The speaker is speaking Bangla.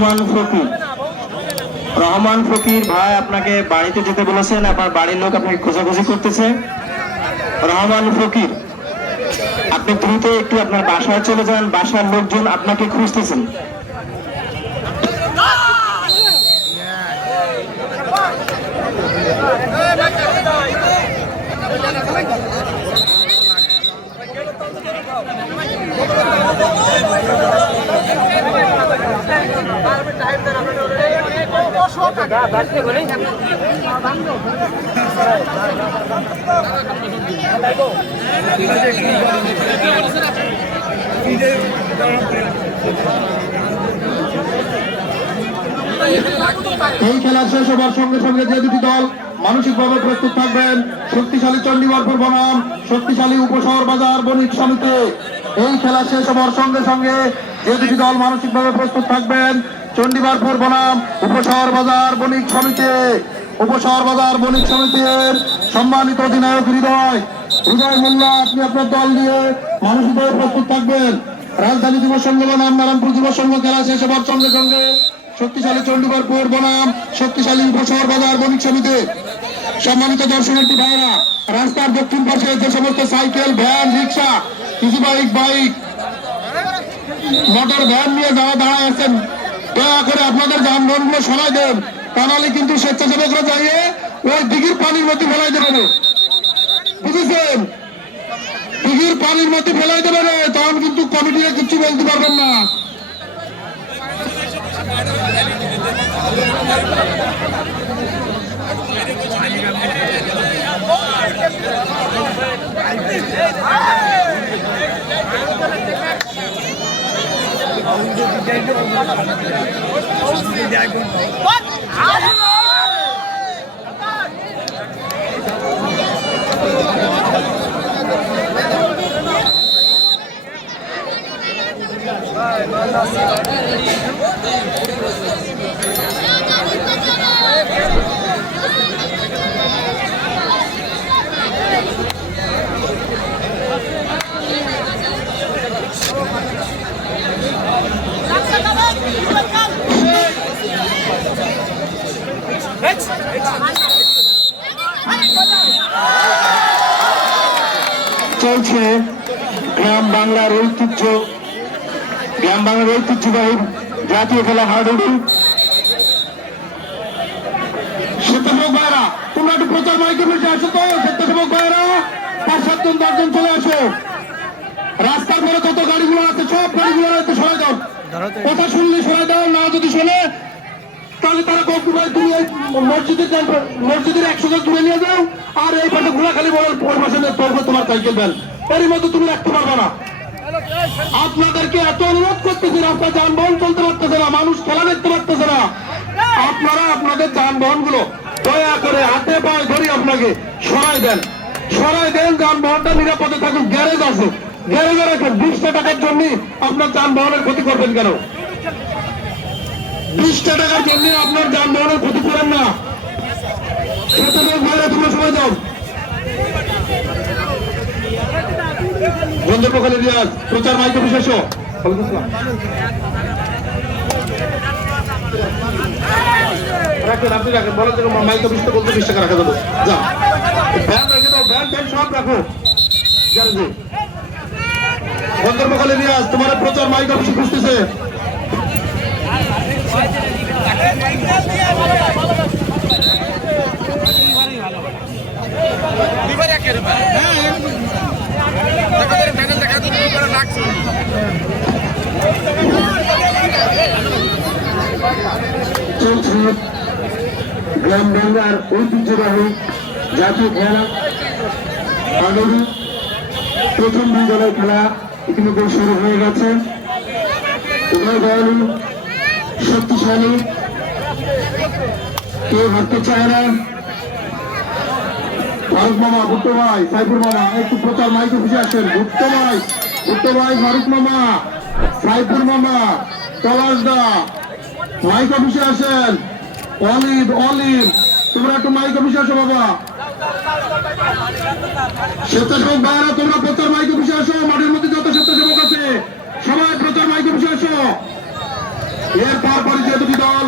রহমান ফকির। রহমান ফকির ভাই আপনাকে বাড়িতে যেতে বলেছেন, আপনার বাড়ির লোক আপনাকে খোঁজাখুঁজি করতেছে। রহমান ফকির, আপনি দ্রুত একটু আপনার বাসায় চলে যান, বাসার লোকজন আপনাকে খুঁজতেছেন। এই খেলা শেষ হবার সঙ্গে সঙ্গে যে দুটি দল মানসিকভাবে প্রস্তুত থাকবেন, শক্তিশালী চণ্ডীগড়পুর বনাম শক্তিশালী উপশহর বাজার বণিক সমিতি। এই খেলা শেষ হবার সঙ্গে সঙ্গে যে দুটি দল মানসিকভাবে প্রস্তুত থাকবেন, চণ্ডীগড়পুর বনাম উপশহর বাজার বণিক সমিতি। উপশহর বাজার বণিক সমিতির সম্মানিত অধিনায়ক হৃদয় মোল্লা, আপনি আপনার দল নিয়ে মানসিকভাবে প্রস্তুত থাকবেন। রাজধানী যুব সংঘ বনাম নারায়ণপুর যুব সংঘ খেলা শেষ হবার সঙ্গে সঙ্গে শক্তিশালী চণ্ডীগড়পুর বনাম শক্তিশালী উপশহর বাজার বণিক সমিতি। সম্মানিত দর্শনার্থী ভাইরা, রাস্তার দক্ষিণ পাশে যে সমস্ত সাইকেল, ভ্যান, রিক্সা, ইজি বাইক, মোটর ভ্যান নিয়ে যারা দাঁড়ায় আছেন, দয়া করে আপনাদের যানবাহন গুলো সরাই দেন, তা নাহলে কিন্তু স্বেচ্ছাসেবকরা যাইয়ে ওই দিঘির পানির মধ্যে ফেলাই দেবেন। বুঝেছেন? দিঘির পানির মধ্যে ফেলাই দেবেন, তখন কিন্তু কমিটিরা কিছু বলতে পারবেন না। চলছে গ্রাম বাংলার ঐতিহ্যবাহী জাতীয় খেলা হাডুডু। স্বেচ্ছাসেবক ভাইরা, তোমরা একটু প্রচার মাইকে বসে আসো তো। স্বেচ্ছাসেবক ভাইরা ৫-৭ জন ১০ জন চলে আসো। রাস্তার পরে যত গাড়িগুলো আছে সব গাড়িগুলো সরাই দাও। কথা শুনলে সরাই দাও, না যদি শোনে তাহলে তারা গল্প ভাই তুমি মসজিদের ১০০ জন তুলে নিয়ে যাও, আর এই পাশে ঘোড়াখালি বড় পাশে তোরবে তোমার সাইকেল ভ্যান, এর মধ্যে তুমি রাখতে পারবে না। আপনাদেরকে এত অনুরোধ করতেছি, রাস্তায় যানবাহন চলতে পারতেছে না, মানুষ খেলা দেখতে পারতেছে না, আপনারা আপনাদের যানবাহন গুলো দয়া করে হাতে পায়ে ধরি আপনাকে সরাই দেন। যানবাহনটা নিরাপদে থাকুন। গ্যারেজ আছে, গ্যারেজে রাখেন। ২০ টাকার জন্য আপনার যানবাহনের ক্ষতি করবেন কেন? ২০ টাকার জন্য আপনার যানবাহনের ক্ষতি করেন না। তোমরা সময় যাও। বন্ধুপখালী রিয়াজ প্রচার মাইকে বিশেষ রাখেন, আপনি রাখেন। বলেন মাইকে বিশ বলতে ২০ টাকা রাখা যাবে। যা ভ্যান রেখে দাও, ভ্যান সব রাখো গ্যারেজে। বন্ধুপখালী রিয়াজ তোমার প্রচার মাইকে অফিসে খুঁজতেছে। চলছে গ্রাম বাংলার ঐতিহ্যবাহী জাতীয় খেলা হাডুডু। প্রথম ২ দলের খেলা ইতিমধ্যে শুরু হয়ে গেছে। উভয় দল শক্তিশালী, কেউ হারতে চায় না। ফারুক মামা, ভুট্টো ভাই, সাইফুর মামা একটু প্রচার মাইকে খুশি আসেন। ভুট্টো ভাই, ফারুক মামা, সাইফুর মামা, পলাশদা মাইক অফিসে আসেন। অলিভ তোমরা একটু মাইক অফিসে আসো বাবা। স্বেচ্ছাসেবক ভাইরা তোমরা প্রচার মাইক অফিসে আসো। মাঠের মধ্যে যত স্বেচ্ছাসেবক আছে সবাই প্রচার মাইক অফিসে আসো। এর পরপরই যে দুটি দল